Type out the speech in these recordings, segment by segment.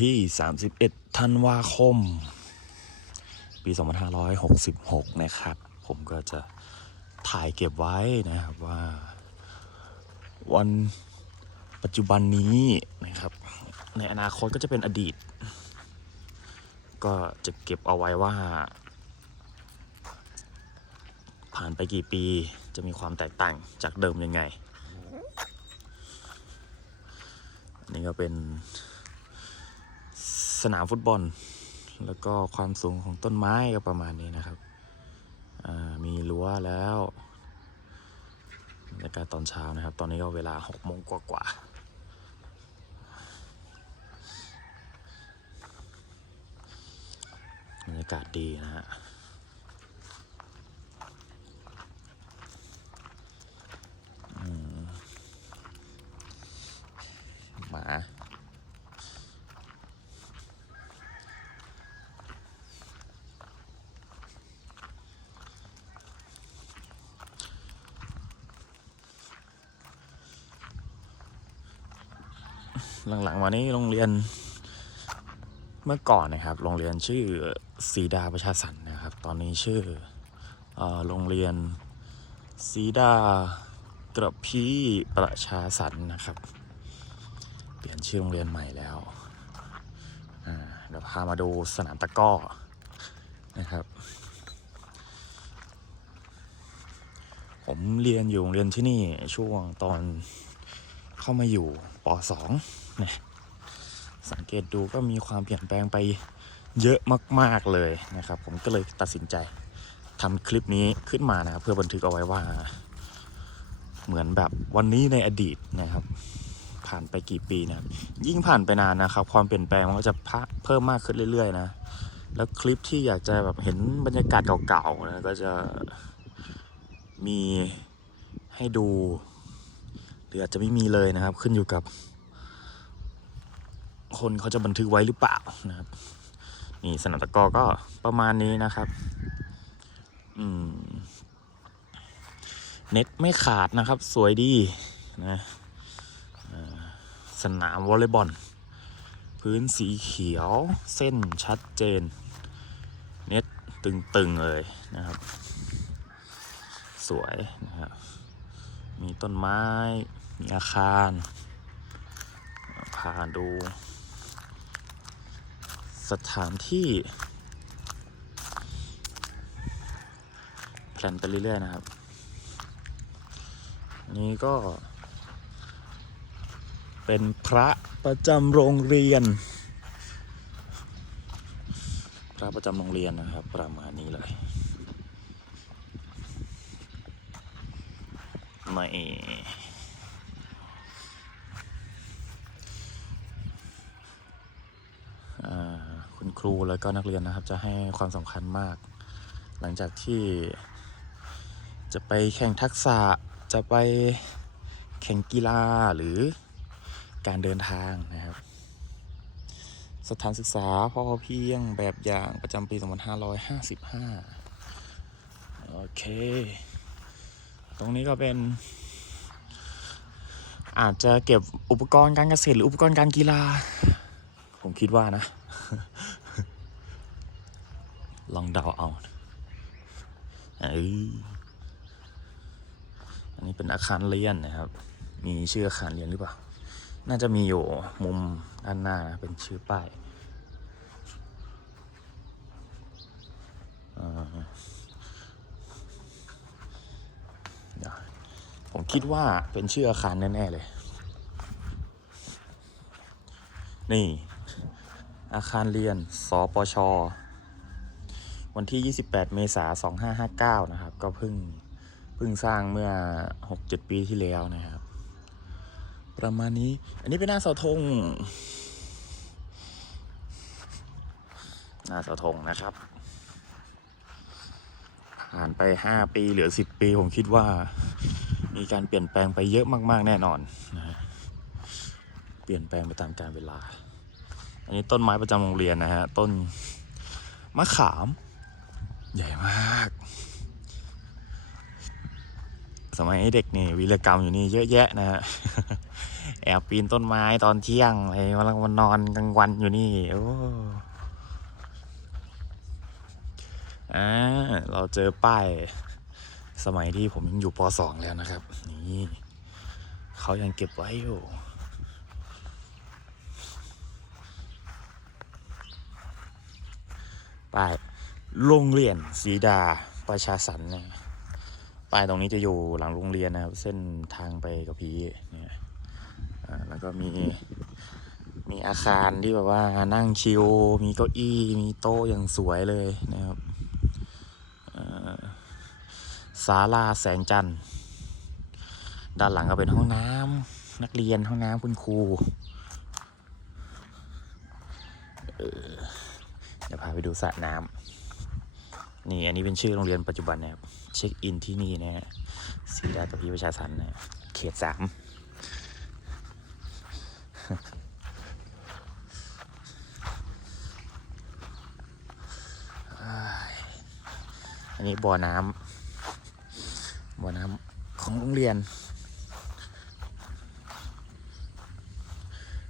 ที่ 31 ธันวาคม ปี 2566 นะครับ ผมก็จะถ่ายเก็บไว้นะครับว่า วันปัจจุบันนี้นะครับ ในอนาคตก็จะเป็นอดีต ก็จะเก็บเอาไว้ว่า ผ่านไปกี่ปีจะมีความแตกต่างจากเดิมยังไงนนี้ก็เป็น สนามฟุตบอล แล้วก็ความสูงของต้นไม้ก็ประมาณนี้นะครับ มีรั้วแล้วบรรยากาศตอนเช้านะครับ ตอนนี้ก็เวลา6โมงกว่าๆบรรยากาศดีนะฮะ หลังๆมานี้โรงเรียนเมื่อก่อนนะครับ โรงเรียนชื่อสีดาประชาสรรค์นะครับ ตอนนี้ชื่ออโรงเรียนสีดากระพีประชาสรรค์นะครับ เปลี่ยนชื่อโรงเรียนใหม่แล้วเดี๋ยวพามาดูสนามตะก้อนะครับ ผมเรียนอยู่โรงเรียนที่นี่ช่วงตอน เข้ามาอยู่ป .2 นะสังเกตดูก็มีความเปลี่ยนแปลงไปเยอะมาก ๆ เลยนะครับ ผมก็เลยตัดสินใจทำคลิปนี้ขึ้นมานะครับเพื่อบันทึกเอาไว้ว่า เหมือนแบบวันนี้ในอดีตนะครับ ผ่านไปกี่ปีนะครับ ยิ่งผ่านไปนานนะครับ ความเปลี่ยนแปลงมันก็จะพะเพิ่มมากขึ้นเรื่อย ๆ นะ แล้วคลิปที่อยากจะแบบเห็นบรรยากาศเก่าๆนะก็จะมีให้ดู หรืออาจจะไม่มีเลยนะครับ ขึ้นอยู่กับ คนเขาจะบันทึกไว้หรือเปล่านะครับ นี่สนามตะกอก็ประมาณนี้นะครับ อืม เน็ตไม่ขาดนะครับ สวยดีนะสนามวอลเลย์บอลพื้นสีเขียวเส้นชัดเจน เน็ตตึง ๆ เลยนะครับ สวยนะครับมีต้นไม้ อาคารพาดู สถานที่ แพลนไปเรื่อย ๆ นะครับ นี่ก็ เป็นพระประจำโรงเรียน พระประจำโรงเรียนนะครับ ประมาณนี้เลยไม่ ครูแล้วก็นักเรียนนะครับ จะให้ความสำคัญมาก หลังจากที่ จะไปแข่งทักษะจะไปแข่งกีฬาหรือการเดินทางนะครับ สถานศึกษาพอเพียงแบบอย่างประจำปี 2555 โอเค ตรงนี้ก็เป็น อาจจะเก็บอุปกรณ์การเกษตรหรืออุปกรณ์การกีฬา ผมคิดว่านะ ลองเดาเอาเอ้ยอันนี้เป็นอาคารเรียนนะครับ มีชื่ออาคารเรียนหรือเปล่า น่าจะมีอยู่มุมด้านหน้านะเป็นชื่อป้ายผมคิดว่าเป็นชื่ออาคารแน่ ๆ เลย นี่ อาคารเรียน สปช วันที่ 28 เมษายน2559 นะครับ ก็เพิ่งเพิ่งสร้างเมื่อ 6-7 ปีที่แล้วนะครับ ประมาณนี้ อันนี้เป็นหน้าเสาธง หน้าเสาธงนะครับ ผ่านไป 5 ปีเหลือ 10 ปี ผมคิดว่า มีการเปลี่ยนแปลงไปเยอะมากๆ แน่นอนนะฮะเปลี่ยนแปลงไปตามกาลเวลา อันนี้ต้นไม้ประจำโรงเรียนนะฮะ ต้นมะขาม ใหญ่มาก สมัยเด็กนี่วีรกรรมอยู่นี่เยอะแยะนะฮะแอบปีนต้นไม้ตอนเที่ยงอะไรมาแล้วมานอนกลางวันอยู่นี่โอ้อ่าเราเจอป้าย สมัยที่ผมยังอยู่ป .2 แล้วนะครับ นี่เขายังเก็บไว้อยู่ป้าย โรงเรียนศรีดาประชาสรรค์นะป้ายตรงนี้จะอยู่หลังโรงเรียนนะครับ เส้นทางไปกับพีเนี่ยแล้วก็มีมีอาคารที่แบบว่านั่งชิลมีเก้าอี้ มีโต๊ะอย่างสวยเลยนะครับศาลาแสงจันทร์ ด้านหลังก็เป็นห้องน้ำนักเรียนห้องน้ำคุณครูเออเดี๋ยวพาไปดูสระน้ำ นี่อันนี้เป็นชื่อโรงเรียนปัจจุบันนะครับเช็คอินที่นี่นะฮะศรีดาตพีประชาสันนะเขตสามอันนี้บ่อน้ำบ่อน้ำของโรงเรียน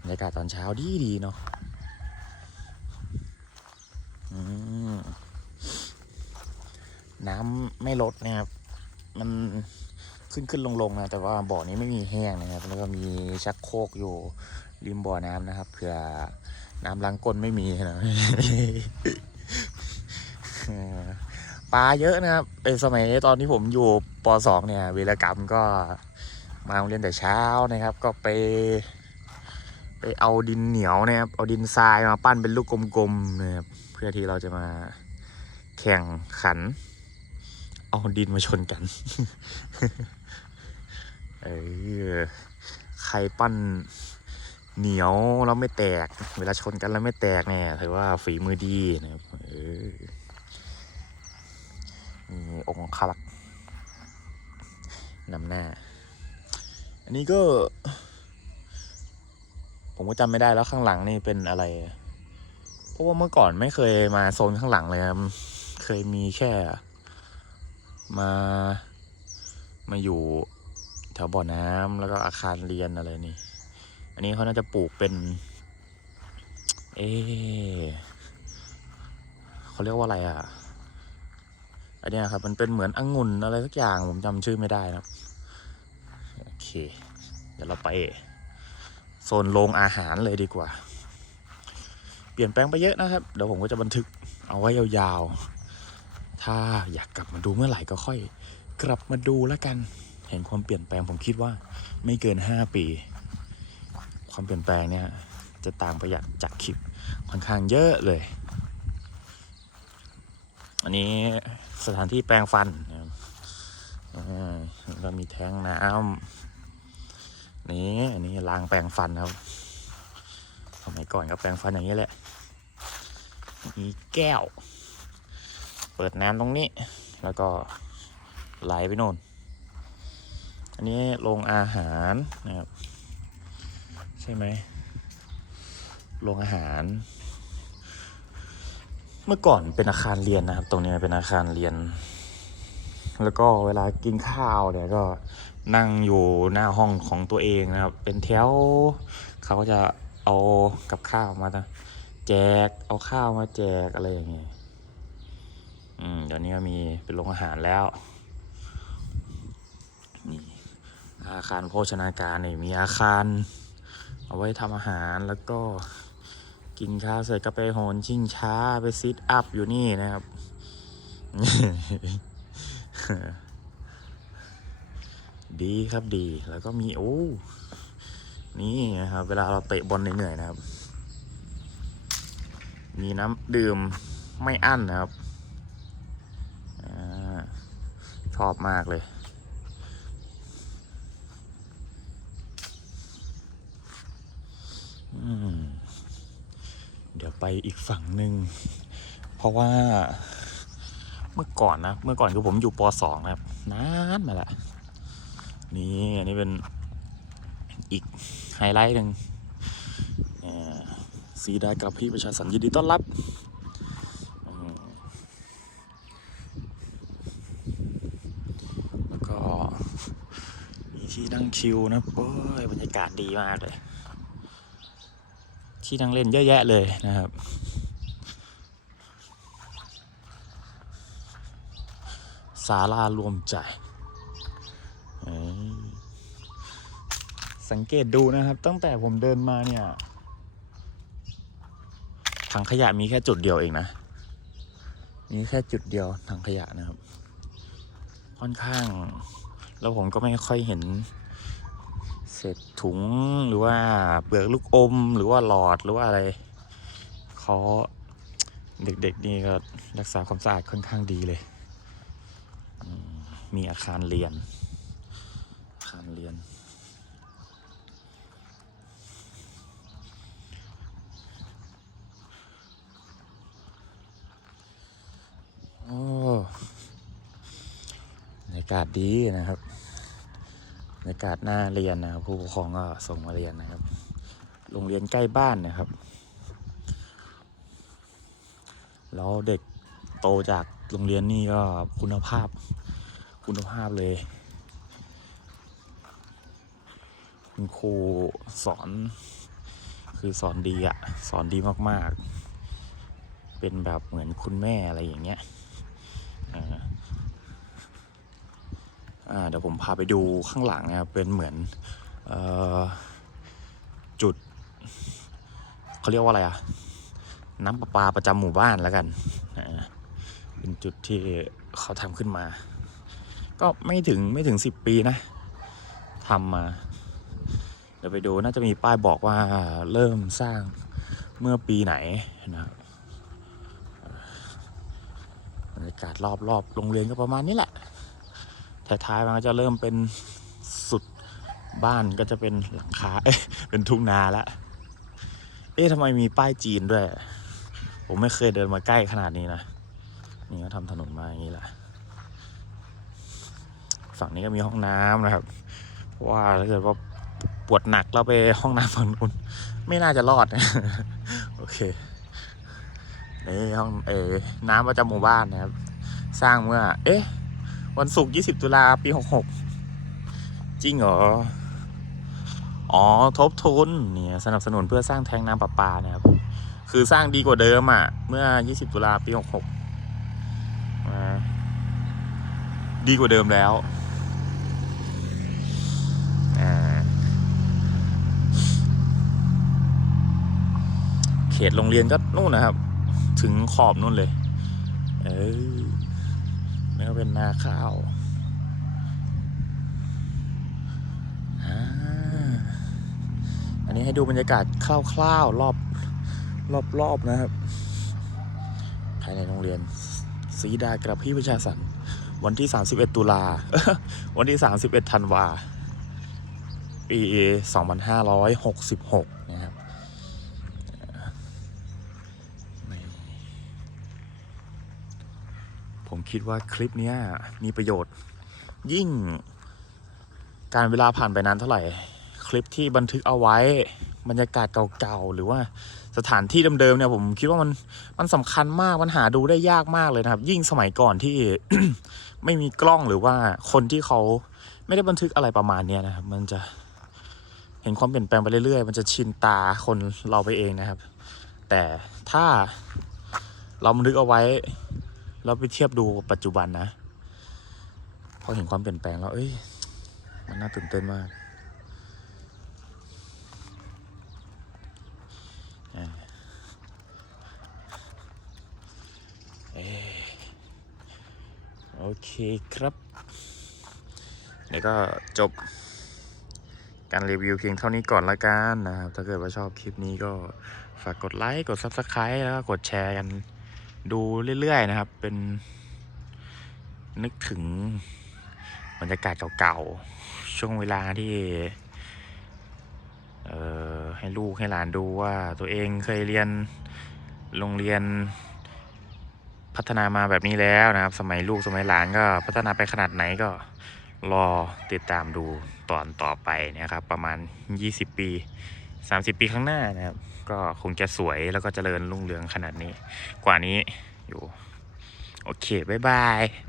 บรรยากาศตอนเช้าดีดีเนาะอืม น้ำไม่ลดนะครับ มันขึ้นขึ้นลงลงนะแต่ว่าบ่อนี้ไม่มีแห้งนะครับ แล้วก็มีชักโครกอยู่ริมบ่อน้ำนะครับเผื่อน้ำล้างก้นไม่มีนะปลาเยอะนะครับเป็นสมัยตอนที่ผมอยู่ป .2 เนี่ยวีรกรรมก็มาโรงเรียนแต่เช้านะครับ ก็ไป ไปเอาดินเหนียวนะครับ เอาดินทรายมาปั้นเป็นลูกกลมๆนะครับเพื่อที่เราจะมาแข่งขัน เอาดินมาชนกัน เออใครปั้นเหนียวแล้วไม่แตก เวลาชนกันแล้วไม่แตกเนี่ยถือว่าฝีมือดีนะครับเออมีองค์คลักนำหน้า อันนี้ก็ ผมก็จำไม่ได้แล้วข้างหลังนี่เป็นอะไร เพราะว่าเมื่อก่อนไม่เคยมาโซนข้างหลังเลยครับ เคยมีแค่ มามาอยู่แถวบ่อน้ำแล้วก็อาคารเรียนอะไรนี่ อันนี้เขาน่าจะปลูกเป็น เอเขาเรียกว่าอะไรอะ อันนี้ครับมันเป็นเหมือนองุ่นอะไรสักอย่างผมจำชื่อไม่ได้นะครับโอเค เดี๋ยวเราไปโซนโรงอาหารเลยดีกว่า เปลี่ยนแปลงไปเยอะนะครับ เดี๋ยวผมก็จะบันทึกเอาไว้ยาวๆ ถ้าอยากกลับมาดูเมื่อไหร่ก็ค่อย กลับมาดูแล้วกัน เห็นความเปลี่ยนแปลงผมคิดว่าไม่เกิน 5 ปี ความเปลี่ยนแปลงเนี่ยจะตามไปอยากจากคลิปค่อนข้างเยอะเลย อันนี้สถานที่แปรงฟันนะครับอ่าแล้วก็มีแท้งน้ำนี่อันนี้รางแปรงฟันครับสมัยก่อนก็แปรงฟันอย่างนี้แหละมีแก้ว เปิดน้ำตรงนี้ แล้วก็ไหลไปโน่น อันนี้โรงอาหารนะครับ ใช่ไหมโรงอาหาร เมื่อก่อนเป็นอาคารเรียนนะครับ ตรงนี้เป็นอาคารเรียน แล้วก็เวลากินข้าวเนี่ยก็นั่งอยู่หน้าห้องของตัวเองนะครับ เป็นแถวเขาจะเอากับข้าวมาแจก เอาข้าวมาแจกอะไรอย่างเงี้ย อืมเดี๋ยวนี้ก็มีเป็นโรงอาหารแล้ว นี่อาคารโภชนาการนี่มีอาคาร เอาไว้ทำอาหารแล้วก็กินข้าวเสร็จก็ไปโหนชิงช้าไปซิทอัพอยู่นี่นะครับ ดีครับดีแล้วก็มีโอ้นี่นะครับ เวลาเราเตะบอลเหนื่อยๆนะครับ มีน้ำดื่มไม่อั้นนะครับอา ชอบมากเลย เดี๋ยวไปอีกฝั่งหนึ่ง เพราะว่าเมื่อก่อนนะ เมื่อก่อนคือผมอยู่ป .2 นะครับ นานมาละนี่อันนี้เป็นอีกไฮไลท์หนึ่งอ่าสีดากับพี่ประชาสันยินดีต้อนรับอืมแล้วก็มีที่นั่ง ชิวๆนะโอ้ยบรรยากาศดีมากเลย ที่นั่งเล่นเยอะแยะเลยนะครับ ศาลารวมใจ สังเกตดูนะครับ ตั้งแต่ผมเดินมาเนี่ย ถังขยะมีแค่จุดเดียวเองนะมีแค่จุดเดียวถังขยะนะครับ ค่อนข้าง แล้วผมก็ไม่ค่อยเห็น เศษถุงหรือว่าเปลือกลูกอม หรือว่าหลอดหรือว่าอะไรเขาเด็กๆนี่ก็รักษาความสะอาดค่อนข้างดีเลย มีอาคารเรียน อาคารเรียน โอ้บรรยากาศดีนะครับ รรยากาศหน้าเรียนนะครับผู้ปกครองก็ส่งมาเรียนนะครับ โรงเรียนใกล้บ้านนะครับ แล้วเด็กโตจากโรงเรียนนี่ก็คุณภาพคุณภาพเลยคุณครูสอน คือสอนดีอะสอนดีมากๆ เป็นแบบเหมือนคุณแม่อะไรอย่างเงี้ยอ่า อ่า เดี๋ยวผมพาไปดูข้างหลังนะครับเป็นเหมือนออจุดเขาเรียกว่าอะไรอะน้ำประปาประจำหมู่บ้านแล้วกันเป็นจุดที่เขาทำขึ้นมา ก็ไม่ถึงไม่ถึงสิบปีนะทำมา เดี๋ยวไปดูน่าจะมีป้ายบอกว่าเริ่มสร้างเมื่อปีไหนนะบรรยากาศรอบๆโรงเรียนก็ประมาณนี้แหละ ท้ายๆมันก็จะเริ่มเป็นสุดบ้านก็จะเป็นหลังคาเอ้ยเป็นทุ่งนาแล้วเอ๊ะทำไมมีป้ายจีนด้วย ผมไม่เคยเดินมาใกล้ขนาดนี้นะ นี่ก็ทำถนนมาอย่างนี้แหละฝั่งนี้ก็มีห้องน้ำนะครับ เพราะว่าถ้าเกิดว่าปวดหนักแล้วไปห้องน้ำฝั่งนู้นไม่น่าจะรอด โอเคนี่ห้องเออน้ำประจำหมู่บ้านนะครับ สร้างเมื่อ เอ๊ะ วันศุกร์20ตุลาปี66จริงเหรอ อ๋อ ทบทุนเนี่ยสนับสนุนเพื่อสร้างแทงน้ำประปานะครับ คือสร้างดีกว่าเดิมอะ เมื่อ20ตุลาปี66อ่าดีกว่าเดิมแล้วเขตโรงเรียนก็นู่นนะครับ ถึงขอบนู่นเลย เออ นี่ก็เป็นนาข้าวอาอันนี้ให้ดูบรรยากาศคร่าวๆรอบรอบๆนะครับ ภายในโรงเรียนศรีดากระพี่ประชาสันวันที่ 31 ตุลา วันที่ 31 ธันวา ปี 2566 นะครับนี่ ผม คิดว่าคลิปนี้มีประโยชน์ ยิ่ง การเวลาผ่านไปนานเท่าไหร่ คลิปที่บันทึกเอาไว้บรรยากาศเก่าๆหรือว่าสถานที่เดิมๆเนี่ยผมคิดว่ามันมันสำคัญมากมันหาดูได้ยากมากเลยนะครับ ยิ่งสมัยก่อนที่ ไม่มีกล้องหรือว่าคนที่เขาไม่ได้บันทึกอะไรประมาณเนี้ยนะครับ มันจะเห็นความเปลี่ยนแปลงไปเรื่อยๆ มันจะชินตาคนเราไปเองนะครับ แต่ถ้าเราบันทึกเอาไว้ เราไปเทียบดูปัจจุบันนะพอเห็นความเปลี่ยนแปลงแล้วเอ้ย มันน่าตื่นเต้นมากอ่าเอ้ยโอเคครับเดี๋ยวก็จบการรีวิวเพียงเท่านี้ก่อนละกันนะครับ ถ้าเกิดว่าชอบคลิปนี้ก็ฝากกดไลค์ กด Subscribe แล้วก็กดแชร์กัน ดูเรื่อยๆนะครับ เป็น นึกถึงบรรยากาศเก่าๆ ช่วงเวลาที่เอ่อให้ลูกให้หลานดูว่าตัวเองเคยเรียนโรงเรียนพัฒนามาแบบนี้แล้วนะครับ สมัยลูกสมัยหลานก็พัฒนาไปขนาดไหนก็รอติดตามดูตอนต่อไปนะครับ ประมาณ 20 ปี 30 ปีข้างหน้านะครับ ก็คงจะสวยแล้วก็เจริญรุ่งเรืองขนาดนี้ กว่านี้อยู่ โอเค บ๊ายบาย